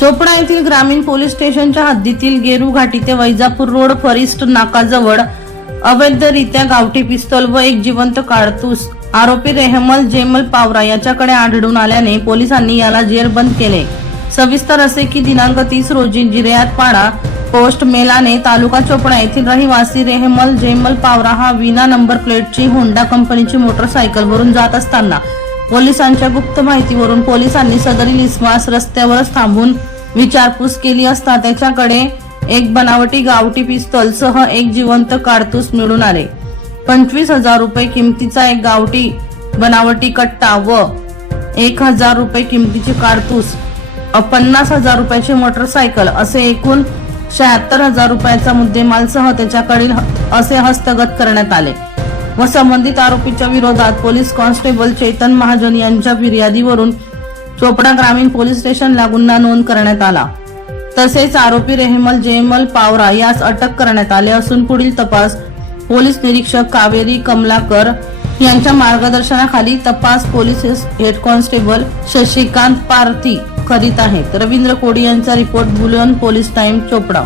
चोपडा येथील ग्रामीण पोलीस स्टेशनच्या हद्दीतील गेरू घाटी ते वैजापूर रोड फरिस्ट नाकाजवळ अवैधरित्या गावठी पिस्तोल व एक जिवंत काडतूस. आरोपी रेहमल जेमल पावरा याच्याकडे आढळून आल्याने पोलिसांनी याला जेरबंद केले. सविस्तर असे की दिनांक तीस रोजी जिर्यातपाडा पोस्ट मेलाने तालुका चोपडा येथील रहिवासी रेहमल जेमल पावरा हा विना नंबर प्लेटची होंडा कंपनीची मोटरसायकलवरून जात असताना पोलिसांच्या गुप्त माहितीवरून पोलिसांनी सदरील इसमास रस्त्यावरच थांबून विचारपूस केली असता त्याच्याकडे एक बनावटी गावठी पिस्तॉल सह एक जिवंत काडतूस मिळून आले. पंचवीस हजार रुपये किमतीचा एक गावठी बनावटी कट्टा व एक हजार रुपये किमतीची काडतूस पन्नास हजार रुपयाची मोटरसायकल असे एकूण शहात्तर हजार रुपयाचा मुद्देमालसह त्याच्याकडील असे हस्तगत करण्यात आले व संबंधित आरोपीच्या विरोधात पोलीस कॉन्स्टेबल चेतन महाजन यांच्या फिर्यादीवरून चोपडा ग्रामीण पोलीस स्टेशनला गुन्हा नोंद करण्यात आला. तसेच आरोपी रेहमल जेमल पावरा यास अटक करण्यात आले असून पुढील तपास पोलीस निरीक्षक कावेरी कमलाकर यांच्या मार्गदर्शनाखाली तपास police head constable Shashikant Parthi करीत आहेत. रवींद्र कोडी यांचा रिपोर्ट बुलयन पोलीस टाइम चोपडा